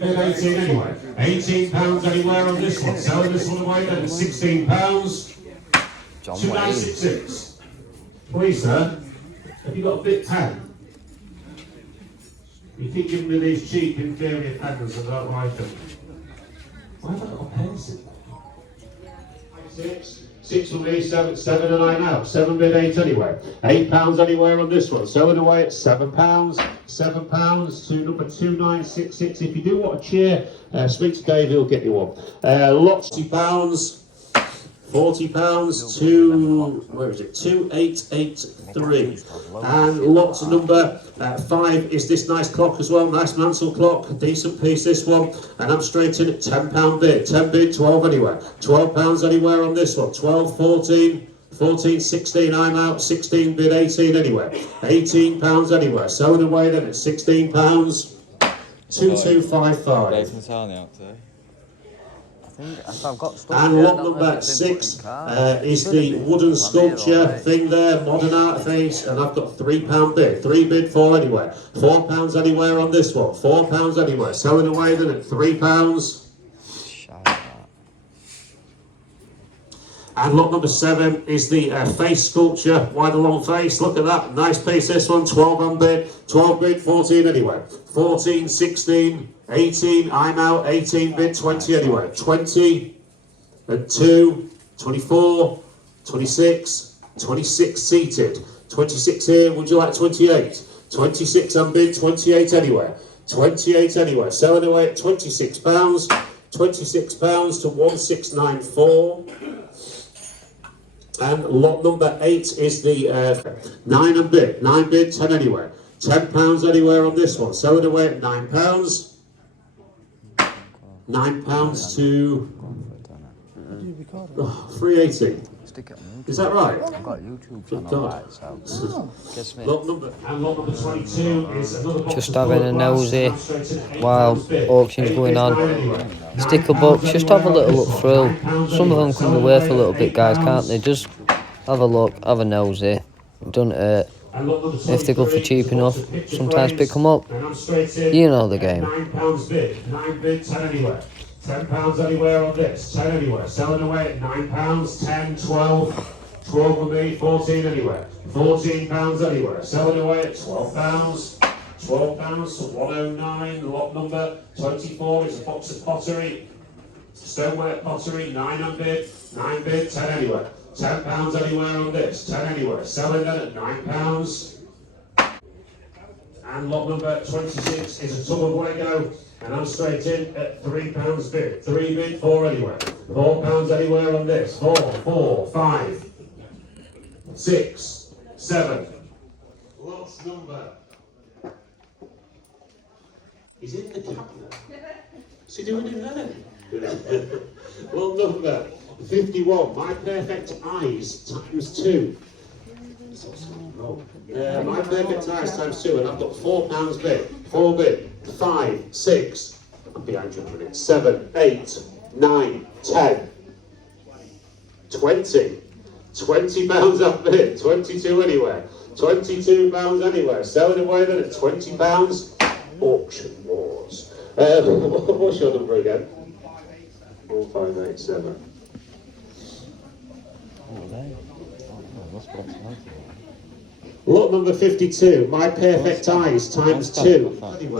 18 anyway. £18 anywhere on this one. Selling this one away then at £16. 2966. Please, sir. Have you got a bit pen? You keep giving me these cheap inferior pens and I don't like them. Why have I got a pencil? 6 for me, 7 and I now. 7 bid 8 anyway. £8 anywhere on this one. Selling away at £7. £7 to number 2966. If you do want a chair, speak to Dave, he'll get you one. Lots of £40. £40 to, where is it? 2883. And lots of number 5 is this nice clock as well. Nice Mansell clock, a decent piece this one. And I'm straight in at £10 bid. 10 bid, 12 anywhere. £12 anywhere on this one. 12, 14. 14, 16, I'm out, 16 bid, 18 anywhere. £18 anywhere. Selling away then at £16. 2255. And lot number 6 is the wooden sculpture thing there, modern art face, and I've got £3 bid. 3 bid, 4 anywhere. £4 anywhere on this one. £4 anywhere. Selling away then at £3. And lot number 7 is the face sculpture, wide and long face. Look at that, nice piece this one, 12 bid, 12 bid, 14 anyway. 14, 16, 18, I'm out, 18 bid, 20 anyway. 20 and 2, 24, 26, 26 seated. 26 here, would you like 28? 26 unbid, 28 anywhere. 28 anywhere, selling away at £26. £26 to 1694. And lot number 8 is the 9 bid. 9 bid, 10 anywhere. £10 anywhere on this one. Selling away at £9. £9 to 380. Is that right? I've got a YouTube channel. God. Lot number 22 is another box. Just having a nosy while auction's going on. Sticker books, just have a little look through. Some of them can be worth a little bit, guys, can't they? Just have a look, have a nosy. It doesn't hurt. If they're good for cheap enough, sometimes pick them up. You know the game. £9 bid, 9 bid, 10 anywhere. £10 anywhere on this, 10 anywhere. Selling away at £9, 10, 12, 12 for me, 14 anywhere. £14 anywhere. Selling away at £12. £12 to 109. Lot number 24 is a box of pottery. Stoneware pottery, 9 bid, 9 bid, 10 anywhere. £10 anywhere on this, 10 anywhere. Selling then at £9. And lot number 26 is a tub of Lego, and I'm straight in at £3 bid. 3 bid, 4 anywhere. £4 anywhere on this. 4, 4, 5, 6, 7. Lots number. He's in the cabinet. What's he doing in there? Lot number 51. My perfect eyes times 2. My perfect eyes times 2, and I've got £4 bid, 4 bid, 5, 6, I'm behind you in a minute, 7, 8, 9, 10, 20, £20 up bid, 22 anywhere, £22 anywhere, selling away then at £20, auction wars. What's your number again? 4587. Lot number 52, my perfect eyes times 2.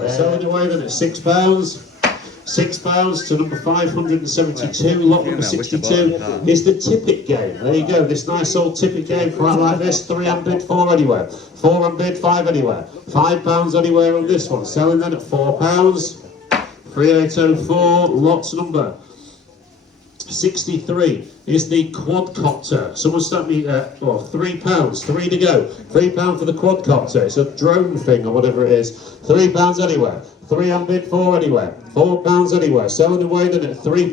Selling away then at £6. £6 to number 572. Lot number 62 is the Tippet game. There you go, this nice old Tippet game, quite like this. 3 unbid, 4 anywhere. 4 unbid, 5 anywhere. £5 anywhere on this one. Selling then at £4. 3804, lots number 63 is the quadcopter. Someone stuck me £3, 3 to go. £3 for the quadcopter. It's a drone thing or whatever it is. £3 anywhere. 3 unbid, 4 anywhere. £4 anywhere. Selling away then at £3.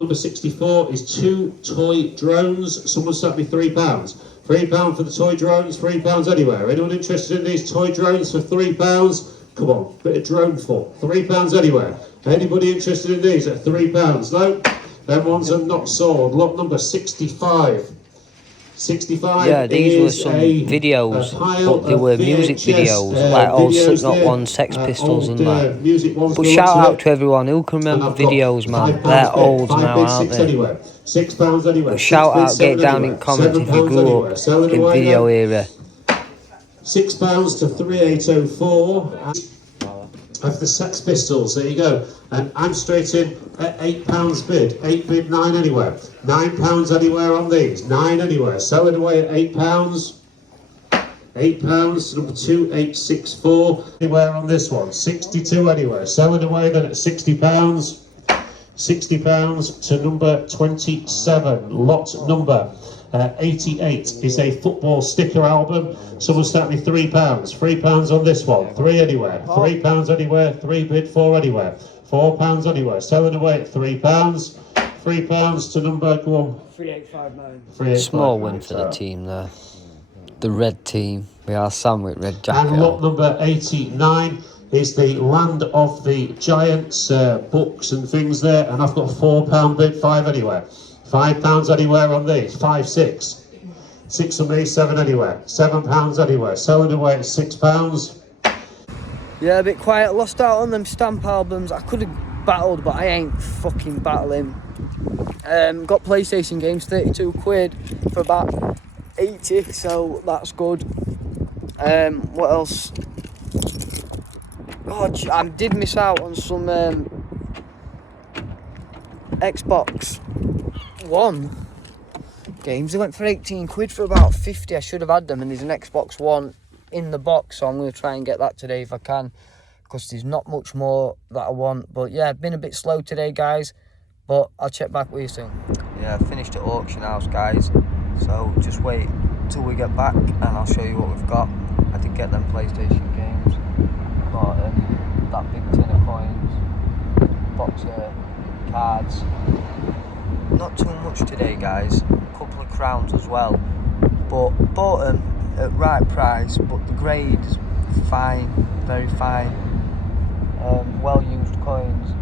Number 64 is 2 toy drones. Someone stuck me £3. £3 for the toy drones. £3 anywhere. Anyone interested in these toy drones for £3? Come on, bit of drone for £3 anywhere. Anybody interested in these at £3? No? Them ones are not sold. Lot number 65. 65. Yeah, these were is some a videos, pile but they of were VHS, music videos, like old videos Slipknot there, ones, Sex Pistols old, and that. music ones But for the shout looks of out it. to everyone who can And remember I've got videos, man. £5 They're bid, old 5 now, bid, aren't 6 they? anywhere, £6 anywhere, But 6 shout bid, out, 7 get down anywhere, in comments if you £7 grew anywhere, up selling in away video then. era. £6 to 3804. Of the Sex Pistols, there you go. And I'm straight in at £8 bid. 8 bid, 9 anywhere. £9 anywhere on these. 9 anywhere. Selling away at £8. £8, number 2864. Anywhere on this one. 62 anywhere. Selling away then at £60. £60 to number 27. Lot number 88 is a football sticker album. Someone start me £3. £3 on this one. 3 anywhere. £3 anywhere. 3 bid, 4 anywhere. £4 anywhere. Selling away at £3. £3 to number, go on. 3859. Small win for the team there. The red team. We are Sam with red jacket And lot on. number 89 is the Land of the Giants books and things there. And I've got £4 bid, 5 anywhere. £5 anywhere on these. 5, 6. 6 on me, 7 anywhere. £7 anywhere. Selling away at £6. Yeah, a bit quiet. Lost out on them stamp albums. I could have battled, but I ain't fucking battling. Got PlayStation games, 32 quid for about 80, so that's good. What else? Oh, I did miss out on some Xbox One games. They went for 18 quid for about 50. I should have had them, and there's an Xbox One in the box, so I'm going to try and get that today if I can, because there's not much more that I want. But yeah, been a bit slow today, guys, but I'll check back with you soon. Yeah, I finished at auction house, guys, so just wait till we get back and I'll show you what we've got. I did get them PlayStation games, got that big tin of coins, box of cards. Not too much today, guys. A couple of crowns as well, but bought them at right price, but the grade's fine, very fine. Well used coins,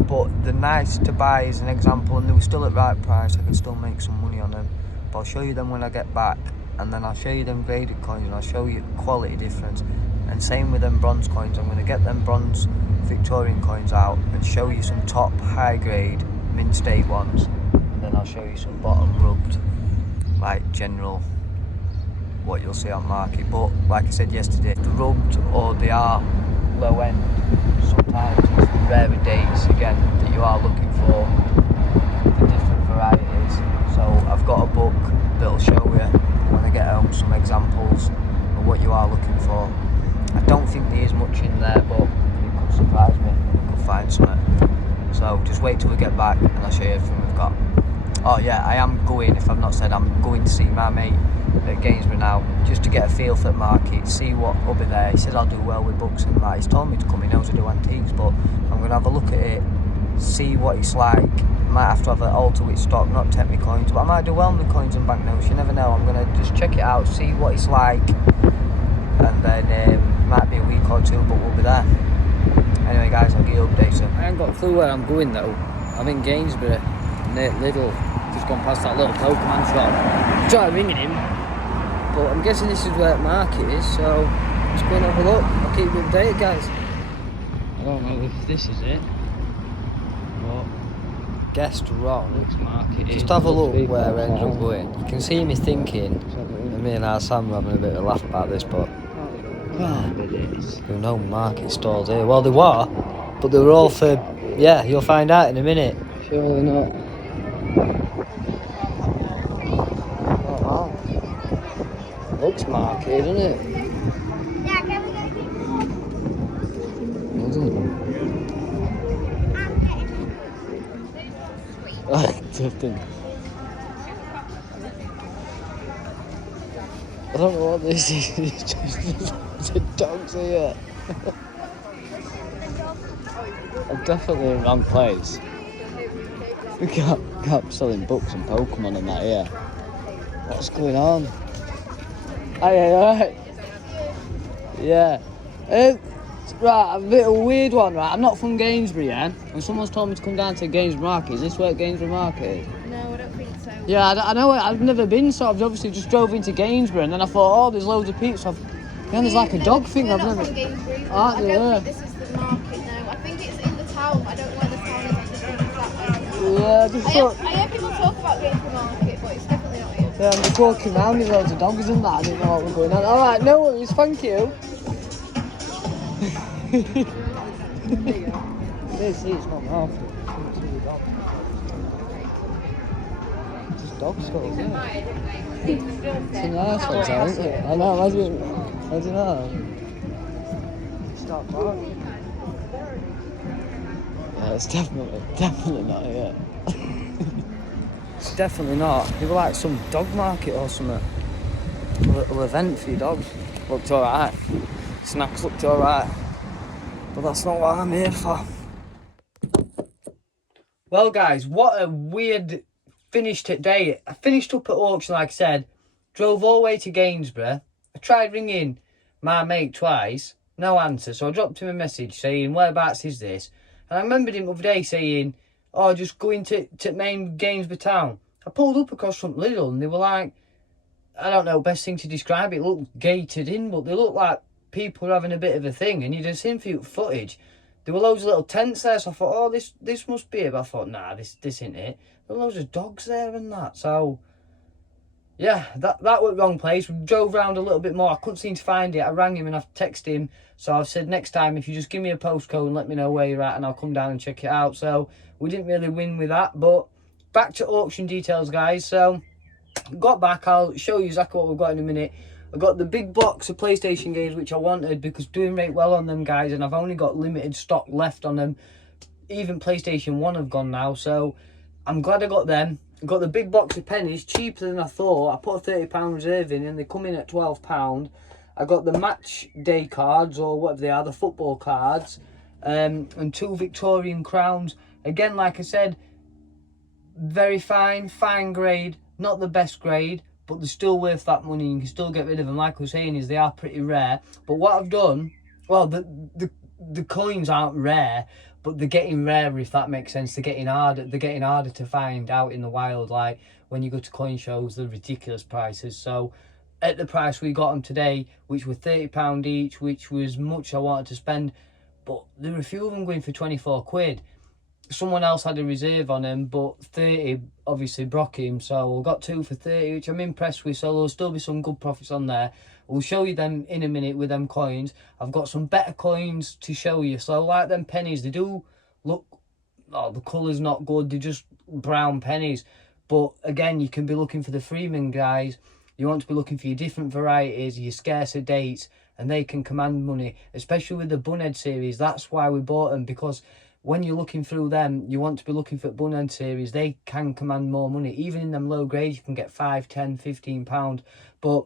but they're nice to buy as an example, and they were still at right price. I can still make some money on them, but I'll show you them when I get back, and then I'll show you them graded coins, and I'll show you the quality difference. And same with them bronze coins. I'm going to get them bronze Victorian coins out and show you some top high grade mint state ones, and then I'll show you some bottom rubbed, like general what you'll see on market. But like I said yesterday, the rubbed or they are low end, sometimes it's rarer days again that you are looking for the different varieties. So I've got a book that'll show you when I get home some examples of what you are looking for. I don't think there is much in there, but it could surprise me. I could find something. So just wait till we get back and I'll show you everything we've got. Oh yeah, I am going, if I've not said, I'm going to see my mate at Gainsborough now, just to get a feel for the market, see what will be there. He says I'll do well with books and that. He's told me to come, he knows I do antiques, but I'm going to have a look at it, see what it's like. Might have to have an alter with stock, not take me coins, but I might do well with coins and banknotes, you never know. I'm going to just check it out, see what it's like, and then might be a week or two, but we'll be there. Anyway guys, I'll give you updates. I ain't got a clue where I'm going though. I'm in Gainsborough, Nate Little, just gone past that little Pokemon shop. Try ringing him, but I'm guessing this is where the market is, so let's go and have a look. I'll keep you updated, guys. I don't know if this is it, but Guessed wrong. looks market. Just have a look where I ended up going. You can see me thinking, and me and our Sam were having a bit of a laugh about this, but there were no market stalls here. Well, there were, but they were all for, yeah, you'll find out in a minute. Surely not. Looks market, doesn't it? I don't know what this is. It's just the dogs here. I'm definitely in the wrong place. We can't be selling books and Pokemon and that here. What's going on? Aye, alright. Yeah. Right, a bit of a weird one, right? I'm not from Gainsborough, yeah? And someone's told me to come down to Gainsborough Market. Is this where Gainsborough Market is? No, I don't think so. Yeah, I know. I've never been, so I've obviously just drove into Gainsborough, and then I thought, oh, there's loads of peeps. Then there's like a dog thing. I've never. I don't think this is the market now. I think it's in the town, but I don't know where the town is. I just think it's that way. Yeah, just thought. I hear people talk about Gainsborough Market, but it's definitely not here. Yeah, I'm just walking around. There's loads of dogs and that. I didn't know what was going on. All right, no worries. Thank you. This is not market. Just dog skulls, isn't it? It's a nice one, isn't it? I know, imagine that. Start barking. Yeah, it's definitely not here. It's definitely not. They were like some dog market or something. A little event for your dogs. Looked alright. Snacks looked alright. But that's not what I'm here for. Well guys, what a weird finish today. I finished up at auction, like I said. Drove all the way to Gainsborough. I tried ringing my mate twice. No answer. So I dropped him a message saying, whereabouts is this? And I remembered him the other day saying, oh, just go into main Gainsborough town. I pulled up across from Lidl and they were like, I don't know, best thing to describe it, looked gated in, but they looked like people were having a bit of a thing. And you'd have seen few footage. There were loads of little tents there, so I thought, oh, this must be it. But I thought, nah, this ain't it. There were loads of dogs there and that. So, yeah, that went wrong place. We drove around a little bit more. I couldn't seem to find it. I rang him and I've texted him. So I said, next time, if you just give me a postcode and let me know where you're at, and I'll come down and check it out. So we didn't really win with that. But back to auction details, guys. So got back. I'll show you exactly what we've got in a minute. I got the big box of PlayStation games, which I wanted because doing right well on them, guys. And I've only got limited stock left on them. Even PlayStation 1 have gone now. So I'm glad I got them. I got the big box of pennies, cheaper than I thought. I put a £30 reserve in and they come in at £12. I got the match day cards, or whatever they are, the football cards, and 2 Victorian crowns. Again, like I said, very fine grade, not the best grade, but they're still worth that money. You can still get rid of them. Like I was saying, is they are pretty rare. But what I've done, well, the coins aren't rare, but they're getting rarer, if that makes sense. They're getting harder to find out in the wild. Like when you go to coin shows, they're ridiculous prices. So at the price we got them today, which were £30 each, which was much I wanted to spend, but there were a few of them going for 24 quid. Someone else had a reserve on them, but 30 obviously broke him, so we got 2 for 30, which I'm impressed with. So there'll still be some good profits on there. We'll show you them in a minute with them coins. I've got some better coins to show you. So like them pennies, they do look, oh, the colour's not good, they're just brown pennies. But again, you can be looking for the Freeman guys. You want to be looking for your different varieties, your scarcer dates, and they can command money, especially with the Bunhead series. That's why we bought them, because when you're looking through them, you want to be looking for Bunhead series. They can command more money. Even in them low grades, you can get £5, £10, £15. But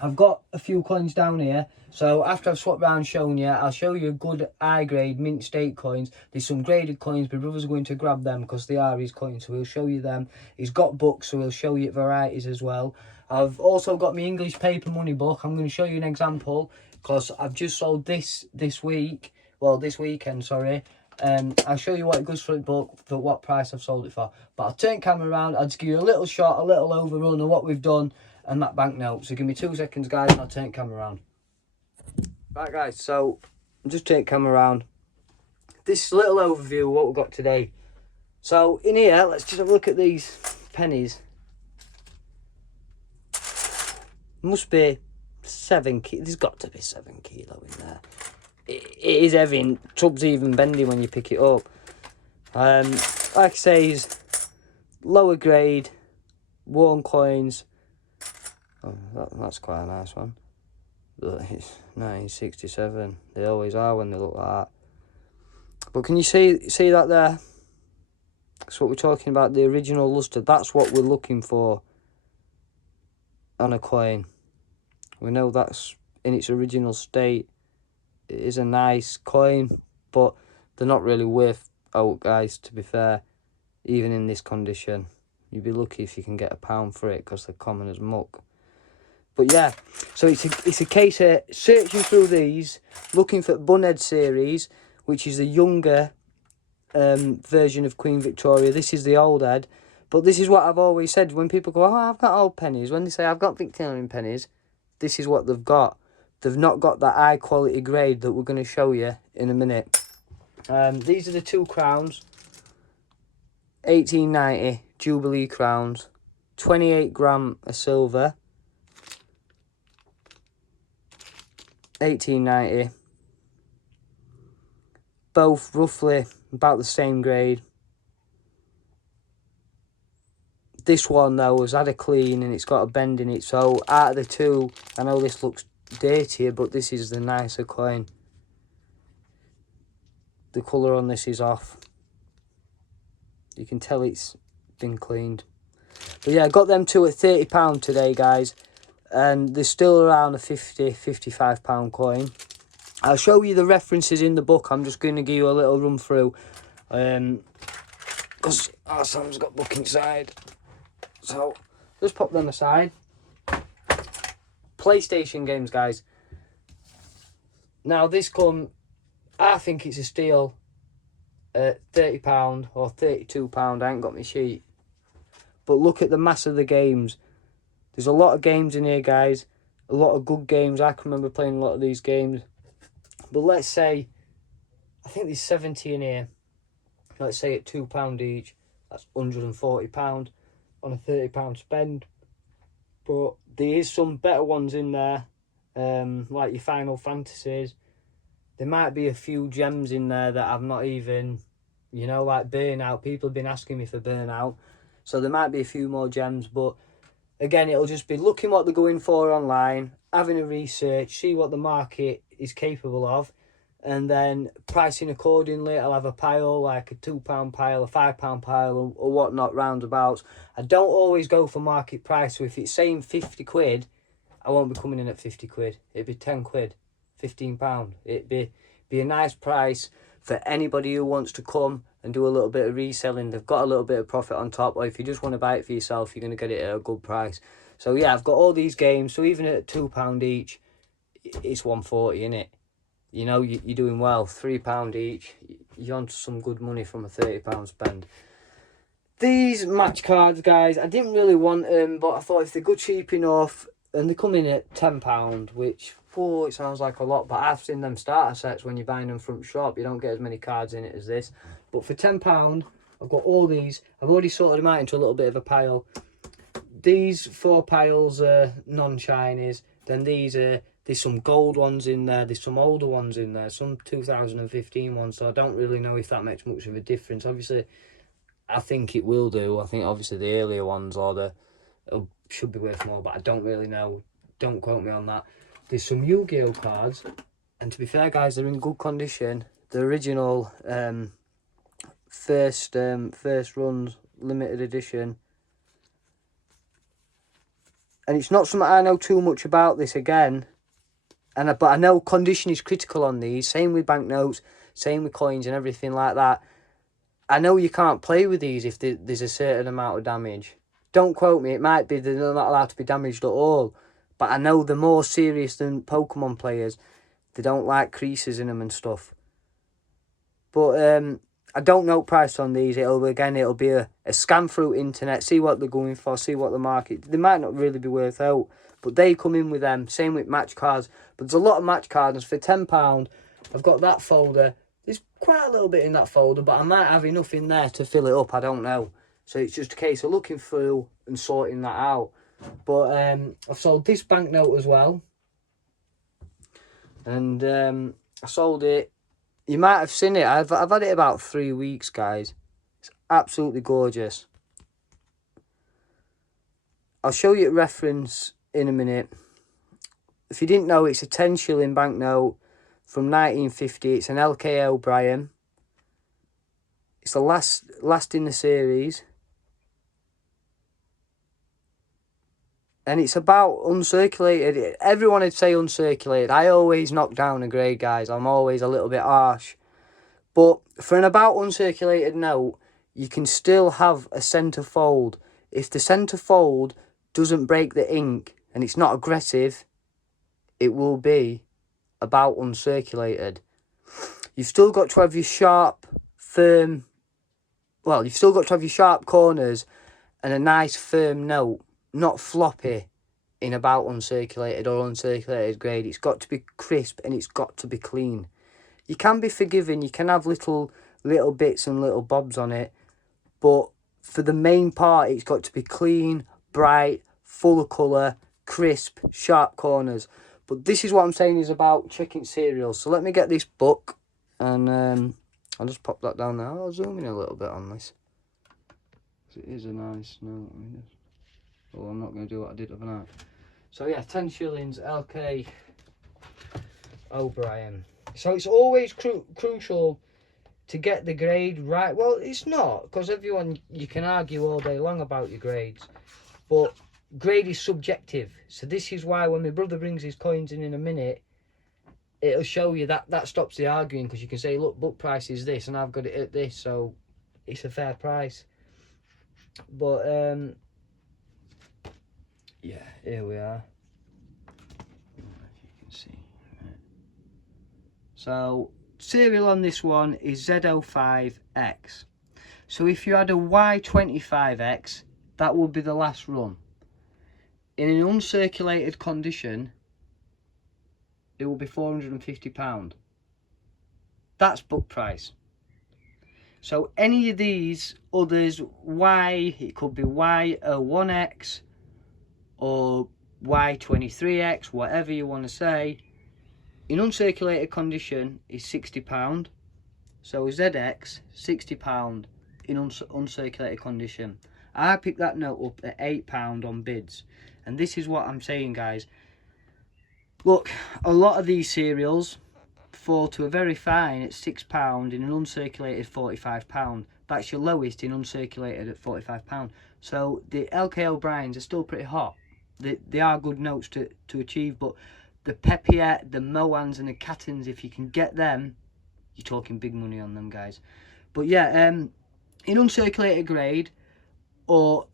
I've got a few coins down here. So after I've swapped around showing you, I'll show you good high grade mint state coins. There's some graded coins. My brother's going to grab them because they are his coins. So we'll show you them. He's got books, so we'll show you varieties as well. I've also got my English paper money book. I'm going to show you an example because I've just sold this week. Well, this weekend, sorry. I'll show you what it goes for the book, for what price I've sold it for. But I'll turn camera around. I'll just give you a little shot, a little overrun of what we've done and that banknote. So give me 2 seconds, guys, and I'll turn camera around. Right, guys, so I'm just turning camera around. This little overview of what we've got today. So in here, let's just have a look at these pennies. Must be 7 kilo. There's got to be 7 kilo in there. It is heavy, and tub's even bendy when you pick it up. Like I say, is lower grade, worn coins. Oh, that's quite a nice one. It's 1967. They always are when they look like that. But can you see that there? That's what we're talking about, the original lustre. That's what we're looking for on a coin. We know that's in its original state. It is a nice coin, but they're not really worth out, guys, to be fair. Even in this condition, you'd be lucky if you can get £1 for it because they're common as muck. But yeah, so it's a case of searching through these, looking for Bunhead series, which is the younger version of Queen Victoria. This is the old head, But this is what I've always said. When people go, oh, I've got old pennies. When they say, I've got Victorian pennies, this is what they've got. They've not got that high quality grade that we're going to show you in a minute. These are the 2 crowns. 1890 Jubilee crowns. 28 gram of silver. 1890. Both roughly about the same grade. This one though has had a clean and it's got a bend in it, so out of the 2, I know this looks dirtier, but this is the nicer coin. The colour on this is off. You can tell it's been cleaned. But yeah, I got them 2 at £30 today, guys, and they're still around a £50-55 coin. I'll show you the references in the book. I'm just going to give you a little run through, because our son's got book inside. So, just pop them aside. PlayStation games, guys. Now, this I think it's a steal at £30 or £32. I ain't got my sheet. But look at the mass of the games. There's a lot of games in here, guys. A lot of good games. I can remember playing a lot of these games. But let's say, I think there's 70 in here. Let's say at £2 each. That's £140 on a £30 spend. But there is some better ones in there, like your Final Fantasies. There might be a few gems in there that I've not even, you know, like Burnout. People have been asking me for Burnout. So there might be a few more gems. But again, it'll just be looking what they're going for online, having a research, see what the market is capable of, and then pricing accordingly. I'll have a pile, like a £2 pile, a £5 pile, or whatnot, roundabouts. I don't always go for market price, so if it's saying 50 quid, I won't be coming in at 50 quid. It'd be 10 quid, £15. It'd be a nice price for anybody who wants to come and do a little bit of reselling. They've got a little bit of profit on top, or if you just want to buy it for yourself, you're going to get it at a good price. So yeah, I've got all these games, so even at £2 each, it's 140, innit? You know, you're doing well. £3 each, you're on to some good money from a £30 spend. These match cards, guys, I didn't really want them, but I thought if they go cheap enough, and they come in at £10, which, it sounds like a lot, but I've seen them starter sets when you're buying them from shop. You don't get as many cards in it as this. But for £10, I've got all these. I've already sorted them out into a little bit of a pile. These 4 piles are non-shinies. Then there's some gold ones in there. There's some older ones in there. Some 2015 ones. So I don't really know if that makes much of a difference. Obviously, I think it will do. I think obviously the earlier ones should be worth more, but I don't really know. Don't quote me on that. There's some Yu-Gi-Oh cards, and to be fair, guys, they're in good condition. The original first runs, limited edition. And it's not something I know too much about this again. But I know condition is critical on these. Same with banknotes, same with coins and everything like that. I know you can't play with these if there's a certain amount of damage. Don't quote me, it might be they're not allowed to be damaged at all. But I know they're more serious than Pokemon players. They don't like creases in them and stuff. But I don't know price on these. It'll be a scan through internet, see what they're going for, see what the market. They might not really be worth out, but they come in with them. Same with match cards. But there's a lot of match cards. For £10, I've got that folder. There's quite a little bit in that folder, but I might have enough in there to fill it up. I don't know. So it's just a case of looking through and sorting that out. But I've sold this banknote as well. And I sold it. You might have seen it. I've had it about 3 weeks, guys. It's absolutely gorgeous. I'll show you a reference in a minute. If you didn't know, it's a 10 shilling banknote from 1950. It's an LK O'Brien. It's the last in the series. And it's about uncirculated. Everyone would say uncirculated. I always knock down a grade, guys. I'm always a little bit harsh. But for an about uncirculated note, you can still have a centre fold. If the centre fold doesn't break the ink and it's not aggressive, it will be about uncirculated. You've still got to have your sharp, firm... Well, you've still got to have your sharp corners and a nice firm note, not floppy in about uncirculated or uncirculated grade. It's got to be crisp and it's got to be clean. You can be forgiving, you can have little bits and little bobs on it, but for the main part, it's got to be clean, bright, full of colour, crisp, sharp corners. But this is what I'm saying is about chicken cereals. So let me get this book, and I'll just pop that down there. I'll zoom in a little bit on this. It is a nice note. Oh, I'm not going to do what I did overnight. So yeah, 10 shillings, LK O'Brien. So it's always crucial to get the grade right. Well, it's not, because everyone, you can argue all day long about your grades, but grade is subjective. So this is why when my brother brings his coins in a minute, it'll show you that stops the arguing, because you can say, look, book price is this and I've got it at this, so it's a fair price. But yeah, here we are. I don't know if you can see. Right. So serial on this one is Z05X. So if you had a Y25X, that would be the last run. In an uncirculated condition, it will be £450. That's book price. So any of these others, Y, it could be Y01X or Y23X, whatever you want to say, in uncirculated condition is £60. So ZX, £60 in uncirculated condition. I picked that note up at £8 on bids. And this is what I'm saying, guys. Look, a lot of these cereals fall to a very fine at £6 in an uncirculated £45. That's your lowest in uncirculated at £45. So the LK O'Briens are still pretty hot. They are good notes to achieve, but the Pepiet, the Moans and the Cattons, if you can get them, you're talking big money on them, guys. But yeah, in uncirculated grade or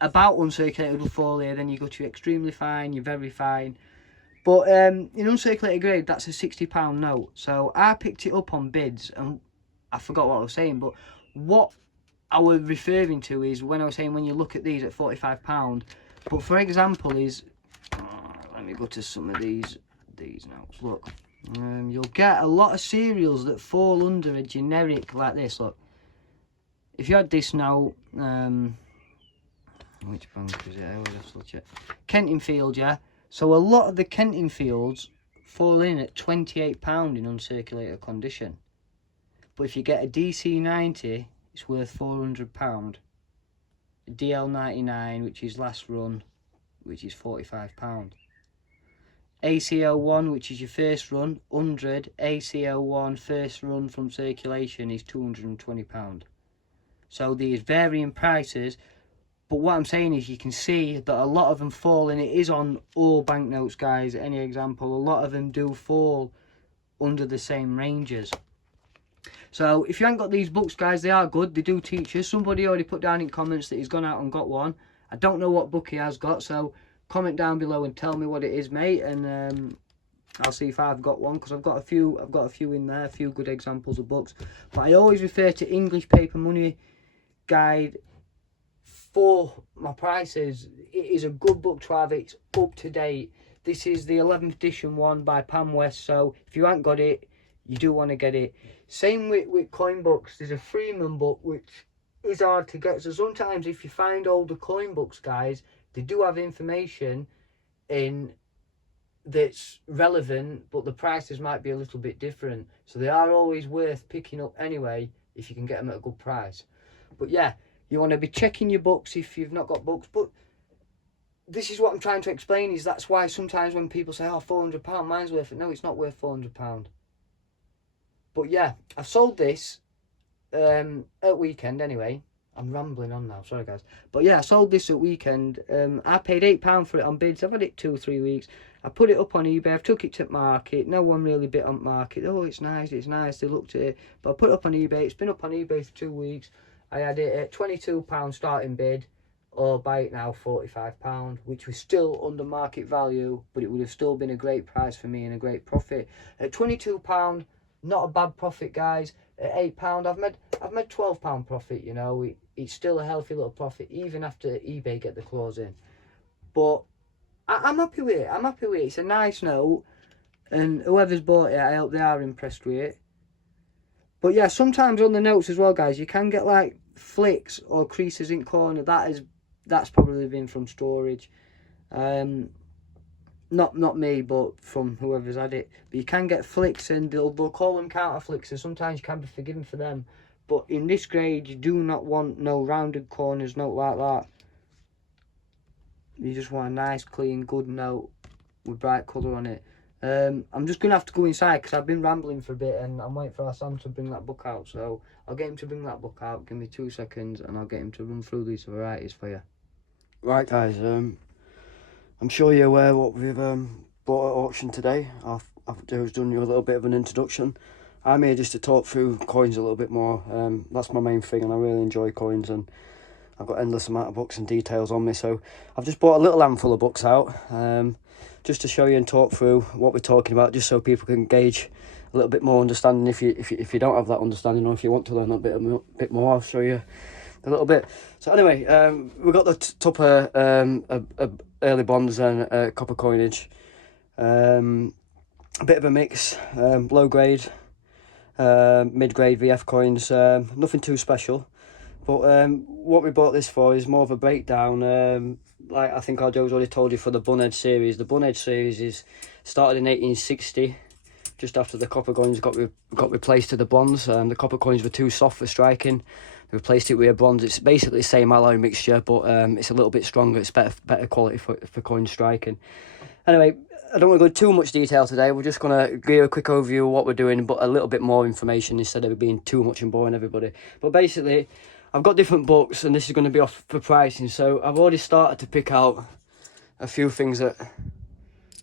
about uncirculated will fall here, then you go to extremely fine, you're very fine. But in uncirculated grade, that's a £60 note. So I picked it up on bids, and I forgot what I was saying, but what I was referring to is when I was saying when you look at these at £45. But for example is, let me go to some of these notes. Look, you'll get a lot of cereals that fall under a generic like this. Look, if you had this note, which bank is it? I always have to check. Kentingfield, yeah. So a lot of the Kentingfields fall in at £28 in uncirculated condition. But if you get a DC90, it's worth £400. A DL99, which is last run, which is £45. ACO1, which is your first run, 100. ACO1 first run from circulation is £220. So these varying prices. But what I'm saying is you can see that a lot of them fall, and it is on all banknotes, guys, any example, a lot of them do fall under the same ranges. So if you haven't got these books, guys, they are good, they do teach you. Somebody already put down in comments that he's gone out and got one. I don't know what book he has got, so comment down below and tell me what it is, mate, and I'll see if I've got one, because I've got a few in there, a few good examples of books. But I always refer to English Paper Money Guide for my prices. It is a good book to have, it's up to date. This is the 11th edition one by Pam West, so if you haven't got it, you do want to get it. Same with coin books. There's a Freeman book which is hard to get, so sometimes if you find older coin books, guys, they do have information in that's relevant, but the prices might be a little bit different, so they are always worth picking up anyway if you can get them at a good price. But yeah, you want to be checking your books if you've not got books. But this is what I'm trying to explain, is that's why sometimes when people say, oh, £400, mine's worth it. No, it's not worth £400. But yeah, I've sold this at weekend anyway. I'm rambling on now, sorry guys. But yeah, I sold this at weekend. I paid £8 for it on bids. I've had it 2 or 3 weeks. I put it up on eBay. I've took it to market. No one really bid on market. Oh, it's nice, it's nice. They looked at it. But I put it up on eBay. It's been up on eBay for 2 weeks. I had it at £22 starting bid, or buy it now £45, which was still under market value, but it would have still been a great price for me and a great profit. At £22, not a bad profit, guys. At £8, I've made £12 profit. You know, it's still a healthy little profit, even after eBay get the clause in. But I'm happy with it. I'm happy with it. It's a nice note, and whoever's bought it, I hope they are impressed with it. But yeah, sometimes on the notes as well, guys, you can get like flicks or creases in corner. That's probably been from storage. Not me, but from whoever's had it. But you can get flicks, and they'll call them counter flicks, and sometimes you can be forgiven for them. But in this grade, you do not want no rounded corners, note like that. You just want a nice, clean, good note with bright colour on it. I'm just going to have to go inside because I've been rambling for a bit, and I'm waiting for our Sam to bring that book out. So I'll get him to bring that book out. Give me 2 seconds, and I'll get him to run through these varieties for you. Right, guys, I'm sure you're aware what we've bought at auction today. I've done you a little bit of an introduction. I'm here just to talk through coins a little bit more. That's my main thing, and I really enjoy coins, and I've got endless amount of books and details on me. So I've just bought a little handful of books out, just to show you and talk through what we're talking about, just so people can gauge a little bit more understanding. If you don't have that understanding, or if you want to learn a bit more, I'll show you a little bit. So anyway, we've got the Tupper early bonds and copper coinage, a bit of a mix, low grade, mid grade VF coins, nothing too special. But what we bought this for is more of a breakdown. Like I think our Joe's already told you, for the Bunhead series. The Bunhead series is started in 1860, just after the copper coins got replaced to the bronze. The copper coins were too soft for striking. They replaced it with a bronze. It's basically the same alloy mixture, but it's a little bit stronger. It's better quality for coin striking. Anyway, I don't want to go into too much detail today. We're just going to give you a quick overview of what we're doing, but a little bit more information instead of it being too much and boring everybody. But basically, I've got different books, and this is going to be off for pricing. So I've already started to pick out a few things that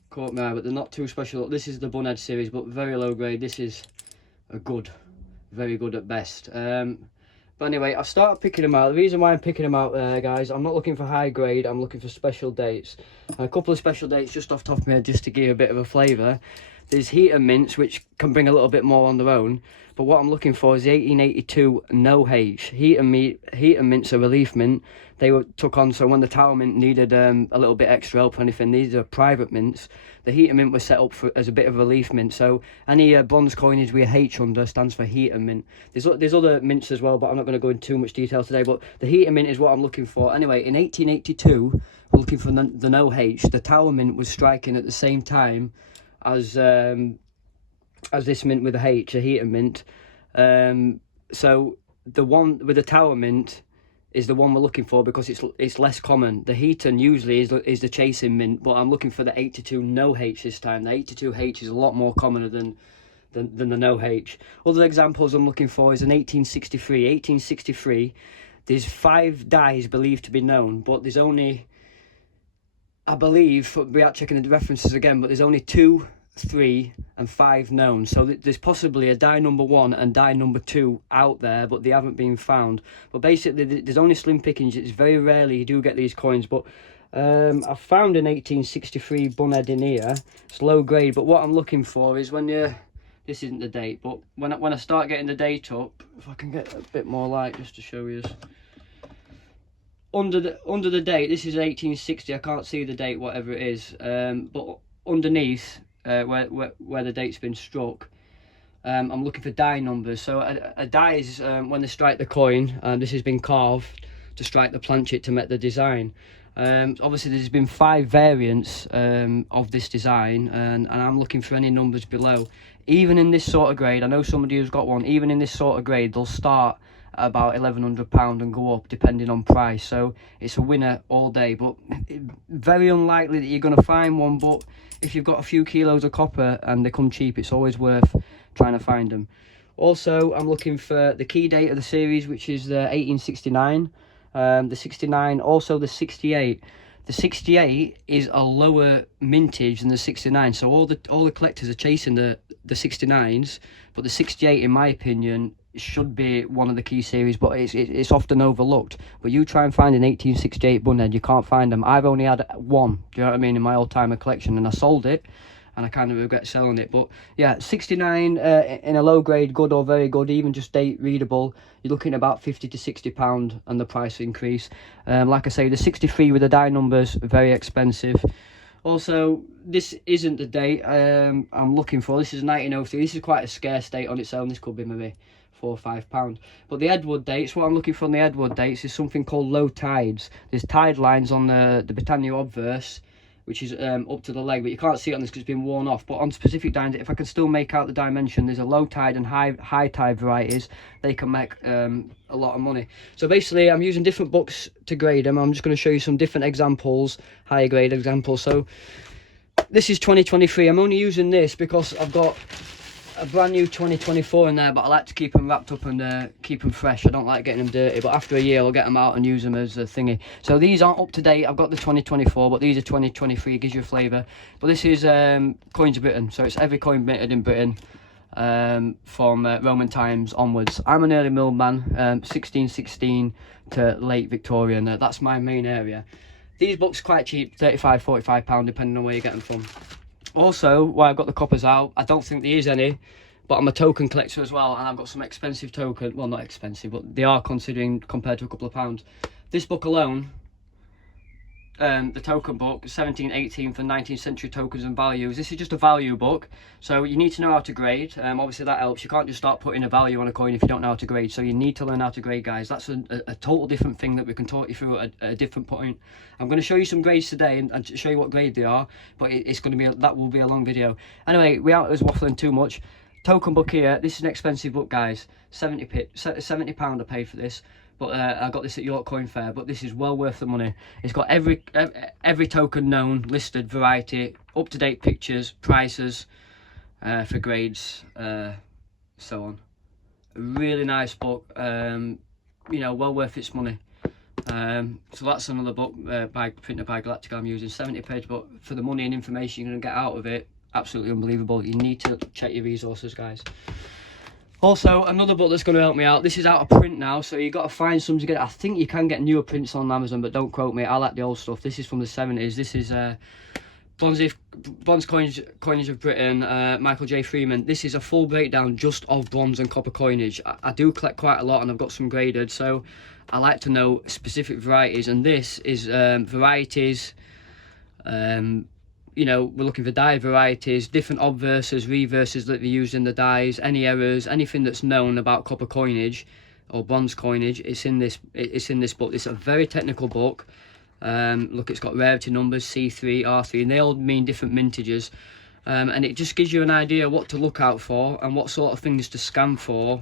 caught my eye, but they're not too special. This is the Bunhead series, but very low grade. This is a good, very good at best. But anyway, I've started picking them out. The reason why I'm picking them out, guys, I'm not looking for high grade. I'm looking for special dates. A couple of special dates just off the top of my head, just to give you a bit of a flavour. There's Heater mints, which can bring a little bit more on their own. But what I'm looking for is the 1882 No H. Heater mints are relief mint. They were took on, so when the Tower Mint needed a little bit extra help or anything, these are private mints. The Heater mint was set up as a bit of a relief mint. So any bronze coinage with a H under stands for Heater mint. There's other mints as well, but I'm not going to go into too much detail today. But the Heater mint is what I'm looking for. Anyway, in 1882, we're looking for the No H. The Tower Mint was striking at the same time as this mint with a H, a Heater mint. So the one with the Tower Mint is the one we're looking for because it's less common. The Heaton usually is the chasing mint, but I'm looking for the 82 No H this time. The 82 H is a lot more commoner than the No H. Other examples I'm looking for is an 1863. 1863, there's 5 dies believed to be known, but there's only, I believe, we are checking the references again, but there's only 2, 3 and 5 known. So there's possibly a die number 1 and die number 2 out there, but they haven't been found. But basically there's only slim pickings. It's very rarely you do get these coins. But I found an 1863 Bunhead in here. It's low grade, but what I'm looking for is when you, this isn't the date, but when I start getting the date up, if I can get a bit more light just to show you. Under the date, this is 1860. I can't see the date, whatever it is, but underneath where the date's been struck, I'm looking for die numbers. So a die is when they strike the coin, and this has been carved to strike the planchet to make the design. Obviously there's been 5 variants of this design, and I'm looking for any numbers below. Even in this sort of grade, I know somebody who's got one, even in this sort of grade they'll start at about £1,100 and go up depending on price. So it's a winner all day, but very unlikely that you're going to find one. But if you've got a few kilos of copper and they come cheap, it's always worth trying to find them. Also, I'm looking for the key date of the series, which is the 1869, the 69, also the 68. The 68 is a lower mintage than the 69, so all the collectors are chasing the 69s, but the 68, in my opinion, should be one of the key series, but it's often overlooked. But you try and find an 1868 Bunhead, you can't find them. I've only had one, do you know what I mean, in my old-timer collection, and I sold it, and I kind of regret selling it. But yeah, 69 in a low grade, good or very good, even just date readable, you're looking at about £50 to £60 and the price increase. Like I say, the 63 with the die numbers, very expensive. Also, this isn't the date I'm looking for. This is 1903. This is quite a scarce date on its own. This could be maybe £4 or £5. But the Edward dates, what I'm looking for on the Edward dates is something called low tides. There's tide lines on the Britannia obverse, which is up to the leg, but you can't see it on this because it's been worn off. But on specific dimes, if I can still make out the dimension, there's a low tide and high tide varieties. They can make a lot of money. So basically, I'm using different books to grade them. I'm just going to show you some different examples, higher grade examples. So this is 2023. I'm only using this because I've got a brand new 2024 in there, but I like to keep them wrapped up and keep them fresh. I don't like getting them dirty, but after a year I'll get them out and use them as a thingy. So these aren't up to date. I've got the 2024, but these are 2023. It gives you a flavour. But this is coins of Britain, so it's every coin minted in Britain from Roman times onwards. I'm an early milled man, 1616 to late Victorian. That's my main area. These books are quite cheap, £35, £45 depending on where you get them from. Also, why I've got the coppers out, I don't think there is any, but I'm a token collector as well, and I've got some expensive token, well, not expensive, but they are considering compared to a couple of pounds. This book alone, the token book, 1718 for 19th century tokens and values. This is just a value book, so you need to know how to grade. Obviously that helps. You can't just start putting a value on a coin if you don't know how to grade, so you need to learn how to grade, guys. That's a total different thing that we can talk you through at a different point. I'm going to show you some grades today and show you what grade they are, but it's going to be, that will be a long video. Anyway, without us waffling too much, token book here, this is an expensive book, guys. £70 I paid for this. But I got this at York Coin Fair, but this is well worth the money. It's got every token known, listed, variety, up-to-date pictures, prices for grades, so on. A really nice book, you know, well worth its money. So that's another book printed by Galactica I'm using, 70 page, but for the money and information you're going to get out of it, absolutely unbelievable. You need to check your resources, guys. Also, another book that's going to help me out. This is out of print now, so you've got to find some to get. I think you can get newer prints on Amazon, but don't quote me. I like the old stuff. This is from the 70s. This is Bronze Coinage of Britain, Michael J. Freeman. This is a full breakdown just of bronze and copper coinage. I do collect quite a lot, and I've got some graded, so I like to know specific varieties. And this is varieties. You know, we're looking for die varieties, different obverses, reverses that they used in the dies, any errors, anything that's known about copper coinage or bronze coinage. It's in this book. It's a very technical book. Look, it's got rarity numbers, C3, R3, and they all mean different mintages. And it just gives you an idea what to look out for and what sort of things to scan for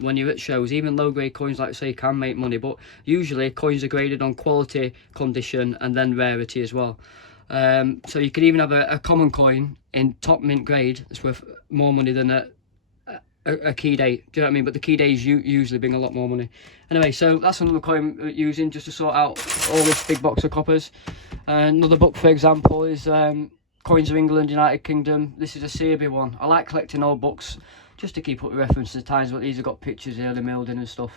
when you're at shows. Even low grade coins, like I say, can make money, but usually coins are graded on quality, condition, and then rarity as well. So you could even have a common coin in top mint grade that's worth more money than a key date. Do you know what I mean? But the key dates usually bring a lot more money. Anyway, so that's another coin we're using just to sort out all this big box of coppers. Another book, for example, is Coins of England, United Kingdom. This is a Searby one. I like collecting old books just to keep up with references to times, but these have got pictures early milled in and stuff.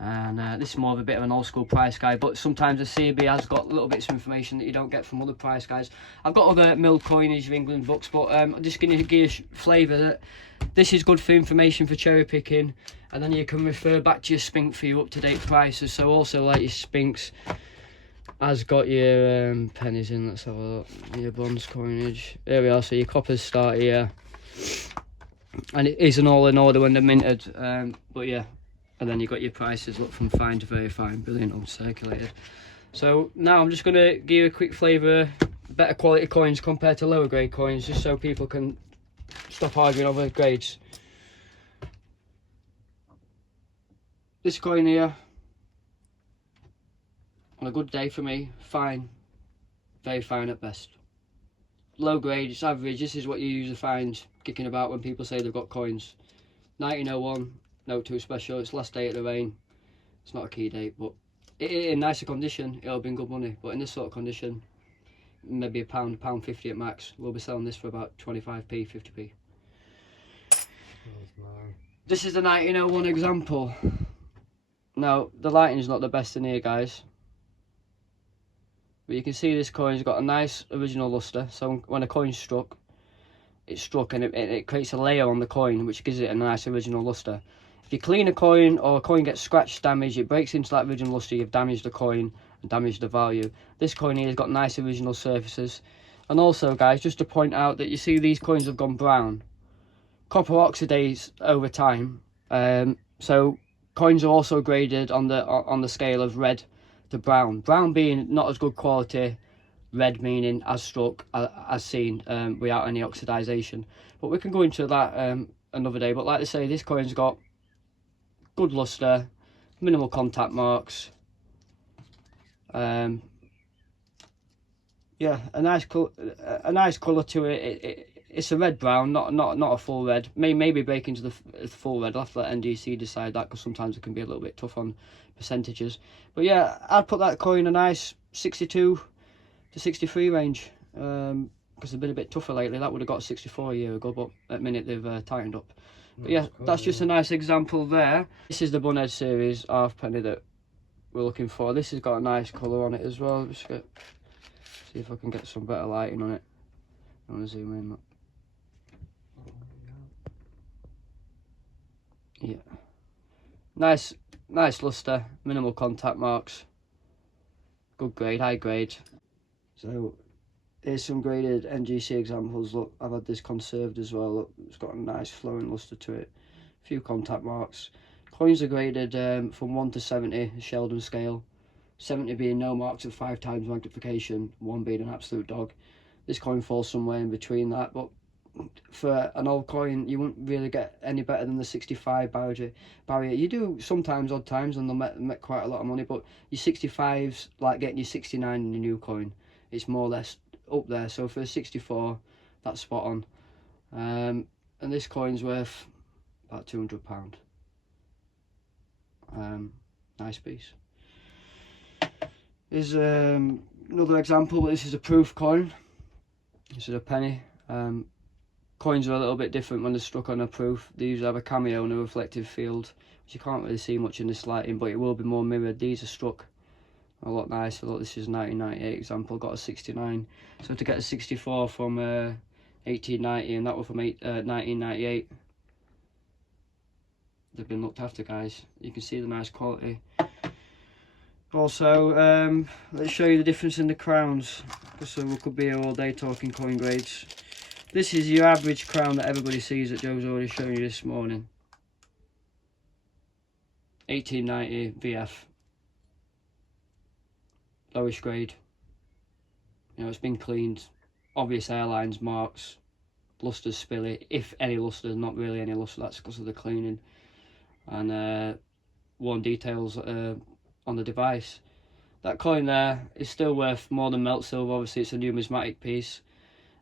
And this is more of a bit of an old school price guide, but sometimes the CB has got little bits of information that you don't get from other price guides. I've got other milled coinage of England books, but I'm just going to give you a flavour that this is good for information for cherry picking, and then you can refer back to your Spink for your up-to-date prices. So also, like your Spinks has got your pennies in. Let's have a look. Your bronze coinage, there we are. So your coppers start here, and it isn't all in order when they're minted, but yeah. And then you've got your prices, look, from fine to very fine, brilliant, uncirculated. So now I'm just going to give you a quick flavour, better quality coins compared to lower grade coins, just so people can stop arguing over grades. This coin here, on a good day for me, fine, very fine at best. Low grade, it's average. This is what you usually find kicking about when people say they've got coins. 1901. No too special, it's last day at the rain. It's not a key date, but in nicer condition, it'll bring good money. But in this sort of condition, maybe £1.50 at max. We'll be selling this for about 25p, 50p. This is the 1901 example. Now, the lighting's not the best in here, guys. But you can see this coin's got a nice original lustre, so when a coin's struck, it's struck, and it creates a layer on the coin, which gives it a nice original luster. If you clean a coin, or a coin gets scratched, damaged, it breaks into that original luster, you've damaged the coin and damaged the value. This coin here has got nice original surfaces. And also, guys, just to point out that you see these coins have gone brown. Copper oxidates over time, so coins are also graded on the scale of red to brown. Brown being not as good quality, red meaning as struck, as seen, without any oxidization. But we can go into that another day. But like I say, this coin's got good luster, minimal contact marks. Yeah, a nice colour to it. It's a red brown, not a full red. Maybe break into the full red. I'll have to let NGC decide that, because sometimes it can be a little bit tough on percentages. But yeah, I'd put that coin a nice 62 to 63 range, because they've been a bit tougher lately. That would have got 64 a year ago, but at the minute they've tightened up. But yeah, that's just a nice example there. This is the Bunhead series halfpenny that we're looking for. This has got a nice colour on it as well. Just see if I can get some better lighting on it. I want to zoom in. Look. Yeah, nice luster, minimal contact marks, good grade, high grade. So here's some graded NGC examples. Look, I've had this conserved as well. Look, it's got a nice flowing luster to it, a few contact marks. Coins are graded from 1 to 70, Sheldon scale. 70 being no marks of 5 times magnification, 1 being an absolute dog. This coin falls somewhere in between that, but for an old coin, you wouldn't really get any better than the 65 barrier. You do sometimes, odd times, and they'll make quite a lot of money, but your 65's like getting your 69 in a new coin. It's more or less up there. So for a 64, that's spot on. And this coin's worth about £200. Nice piece. Here's another example, but this is a proof coin. This is a penny. Coins are a little bit different when they're struck on a proof. They usually have a cameo and a reflective field, which you can't really see much in this lighting, but it will be more mirrored. These are struck a lot nicer. Look, this is a 1998 example, got a 69. So to get a 64 from 1890 and that one from 1998, they've been looked after, guys. You can see the nice quality. Also, let's show you the difference in the crowns, so we could be here all day talking coin grades. This is your average crown that everybody sees that Joe's already shown you this morning. 1890 VF. Lowish grade. You know, it's been cleaned. Obvious airlines, marks, luster's spilly. If any luster, not really any luster, that's because of the cleaning. And worn details on the device. That coin there is still worth more than melt silver. Obviously it's a numismatic piece.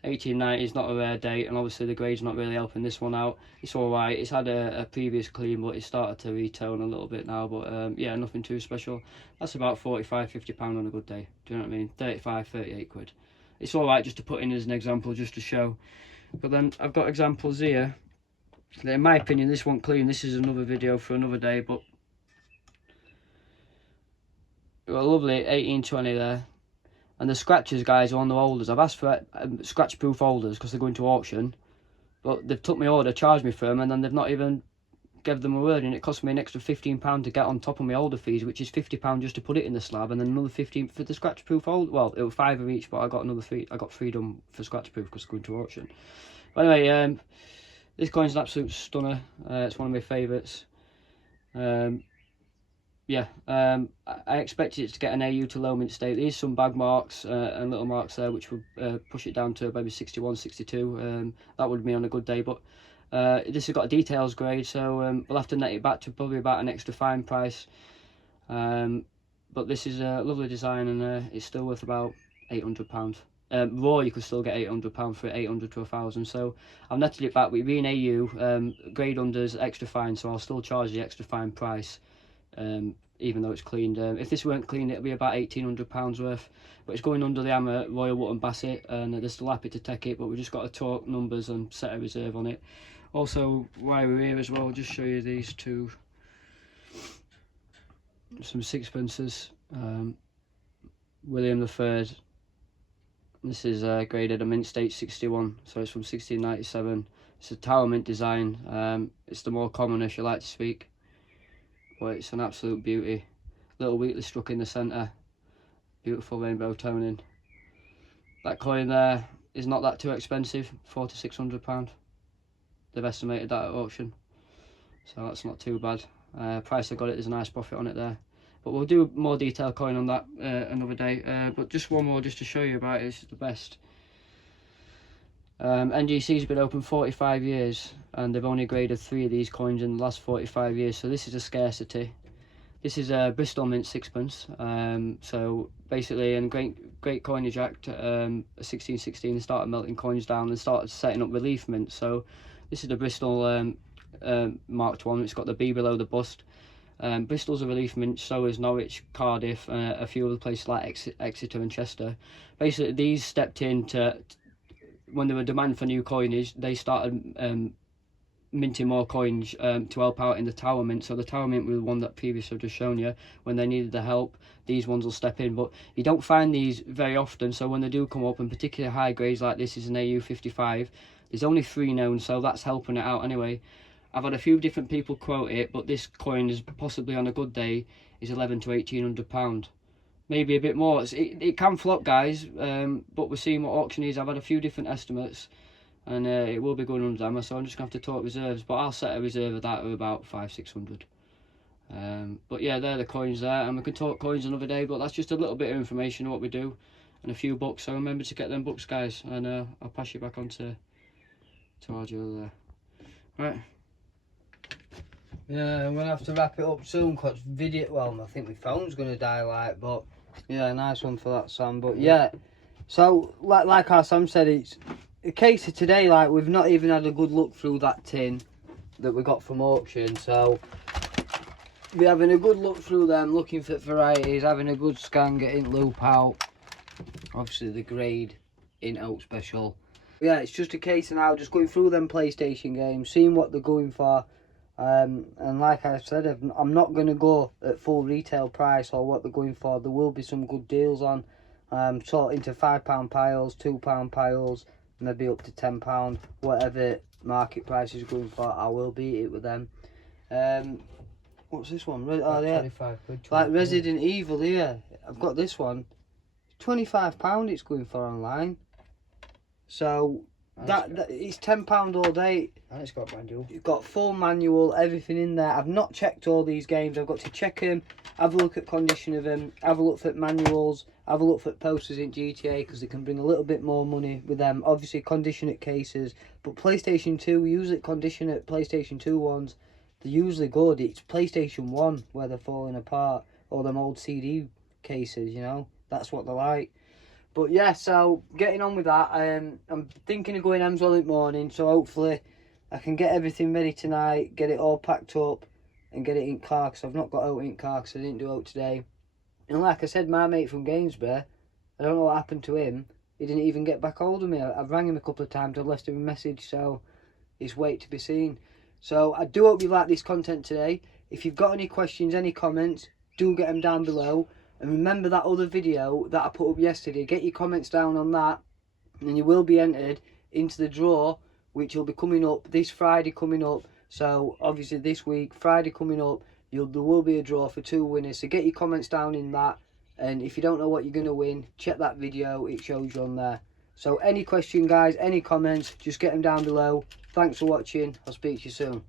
1890 is not a rare date, and obviously the grade's not really helping this one out. It's alright, it's had a previous clean, but it's started to retone a little bit now. But yeah, nothing too special. That's about £45–50 on a good day. Do you know what I mean? 35–38 quid. It's alright just to put in as an example, just to show. But then I've got examples here that, in my opinion, this won't clean. This is another video for another day, but we've got a lovely 1820 there. And the scratches, guys, are on the holders. I've asked for scratch proof holders because they're going to auction, but they've took my order, charged me for them, and then they've not even gave them a word, and it cost me an extra £15 to get on top of my holder fees, which is £50 just to put it in the slab, and then another 15 for the scratch proof holder. Well, it was £5 each, but I got another three. I got 3 done for scratch proof because they're going to auction. But anyway, this coin's an absolute stunner. It's one of my favourites. Yeah, I expected it to get an AU to low mint state. There's some bag marks and little marks there, which would push it down to maybe 61, 62. That would be on a good day, but this has got a details grade, so we'll have to net it back to probably about an extra fine price. But this is a lovely design, and it's still worth about £800. Raw, you could still get £800 for it, 800 to 1,000. So I've netted it back with being AU, grade unders extra fine, so I'll still charge the extra fine price. Even though it's cleaned. If this weren't cleaned, it'd be about £1,800 worth, but it's going under the hammer Royal Wootton Bassett, and they're still happy to take it, but we've just got to talk numbers and set a reserve on it. Also, while we're here as well, I'll just show you these two, some sixpences. William III This is graded a mint state 61, so it's from 1697. It's a Tower Mint design. It's the more common, if you like to speak, but it's an absolute beauty. Little Wheatley struck in the centre, beautiful rainbow toning. That coin there is not that too expensive, £400 to £600. They've estimated that at auction, so that's not too bad. Price I got it, there's a nice profit on it there. But we'll do more detailed coin on that another day. But just one more just to show you about it. This is the best. NGC's been open 45 years and they've only graded 3 of these coins in the last 45 years. So this is a scarcity. This is a Bristol Mint sixpence. So basically, in Great Coinage Act, 1616, they started melting coins down and started setting up relief mints. So this is the Bristol marked one. It's got the B below the bust. Bristol's a relief mint, so is Norwich, Cardiff, a few other places like Exeter and Chester. Basically, these stepped in to, when there were demand for new coinage, they started minting more coins to help out in the Tower Mint. So the Tower Mint was the one that previously I've just shown you. When they needed the help, these ones will step in. But you don't find these very often, so when they do come up, and particularly high grades like this is an AU55, there's only 3 known, so that's helping it out anyway. I've had a few different people quote it, but this coin is possibly on a good day is £1,100 to £1,800, maybe a bit more. It can flop, guys, but we're seeing what auction is. I've had a few different estimates, and it will be going under hammer, so I'm just gonna have to talk reserves. But I'll set a reserve of that of about £500–600. But yeah, they're the coins there, and we can talk coins another day. But that's just a little bit of information on what we do, and a few books. So remember to get them books, guys, and I'll pass you back on to Arjo there. Right. Yeah, I'm gonna have to wrap it up soon because video. Well, I think my phone's gonna die, like. But yeah, nice one for that, Sam. But yeah, so like our Sam said, it's a case of today. Like, we've not even had a good look through that tin that we got from auction. So we're having a good look through them, looking for varieties, having a good scan, getting loop out. Obviously, the grade in Oak Special. Yeah, it's just a case of now just going through them PlayStation games, seeing what they're going for. And like I said, I'm not going to go at full retail price or what they're going for. There will be some good deals on, sort into £5 piles, £2 piles, maybe up to £10. Whatever market price is going for, I will beat it with them. What's this one? Oh yeah, 25 quid. Like Resident Evil here. I've got this one. £25 it's going for online. So that it's £10 all day. And it's got manual. You've got full manual, everything in there. I've not checked all these games. I've got to check them, have a look at condition of them, have a look at manuals, have a look at posters in GTA, because they can bring a little bit more money with them. Obviously, condition at cases, but PlayStation 2, usually condition at PlayStation 2 ones, they're usually good. It's PlayStation 1 where they're falling apart, or them old CD cases, you know. That's what they're like. But yeah, so getting on with that, I'm thinking of going Hemswell in the morning, so hopefully I can get everything ready tonight, get it all packed up and get it in car, because I've not got out in car because I didn't do out today. And like I said, my mate from Gainsborough, I don't know what happened to him. He didn't even get back hold of me. I've rang him a couple of times, I've left him a message, so it's wait to be seen. So I do hope you like this content today. If you've got any questions, any comments, do get them down below. And remember that other video that I put up yesterday, get your comments down on that, and you will be entered into the draw, which will be coming up this Friday coming up. So obviously this week, Friday coming up, there will be a draw for 2 winners. So get your comments down in that, and if you don't know what you're going to win, check that video, it shows you on there. So any question, guys, any comments, just get them down below. Thanks for watching, I'll speak to you soon.